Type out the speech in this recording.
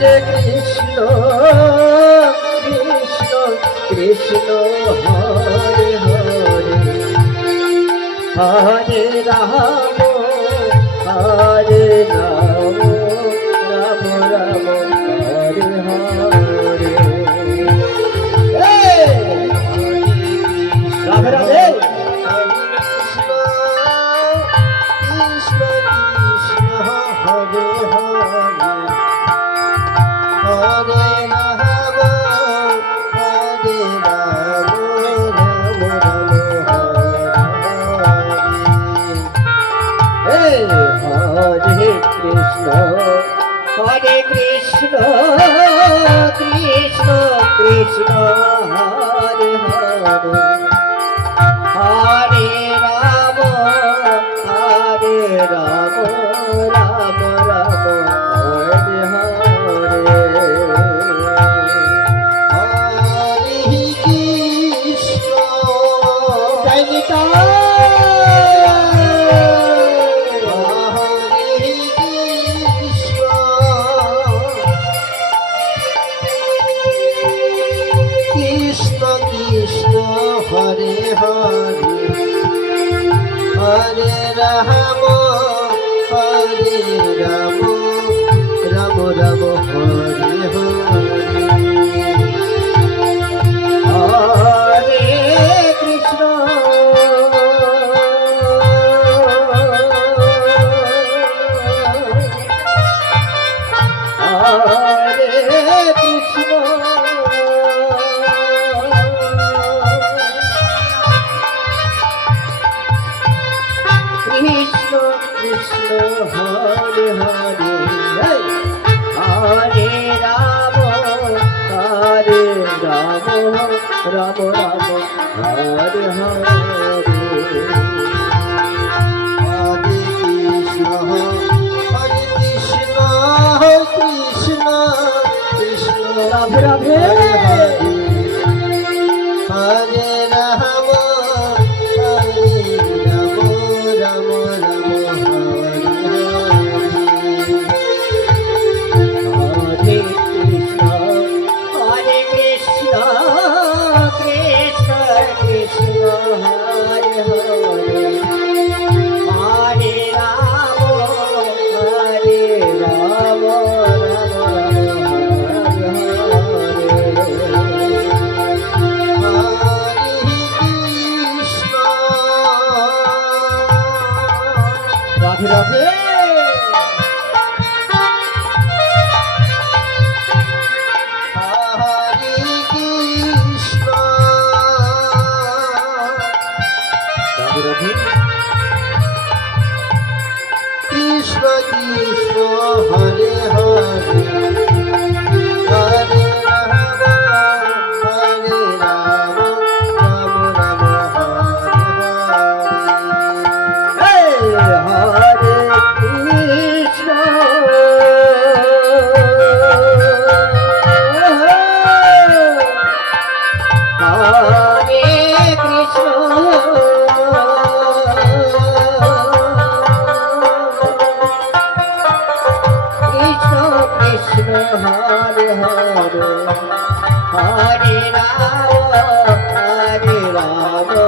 Hare Krishna Krishna Krishna Hare Hare Hare Ram Hare Ram Ram Ram Hare Hare Radhe Radhe Hare Krishna, Krishna Krishna, Hare Hare, Hare Rama, Hare Rama, Rama Rama, Hare Hare, Hare Krishna, Jai Nitai. Hare Hare, Hare Rama, Hare Rama, Rama Rama, Hare Hare, Hare Krishna, Hare Krishna. Krishna Krishna Hare Hare, Hare Rama, Hare Rama, Rama Rama, Hare Hare, Hare Krishna, Hare Krishna, Krishna Krishna, Radhe Radhe, Hare Rama, Hare Rama, Rama Rama, Hare Krishna, Hare Krishna, Krishna Krishna, Hare Hare, Hare Rama, Hare Rama, Rama Rama, Hare Hare, Radhe Radhe. Krishna Krishna Hare Hare, Hare Rama, Hare Rama, Rama Rama, Hare Hare, Hare Krishna, Hare Krishna, Krishna Hare Hare, Hare Rama, Hare Rama,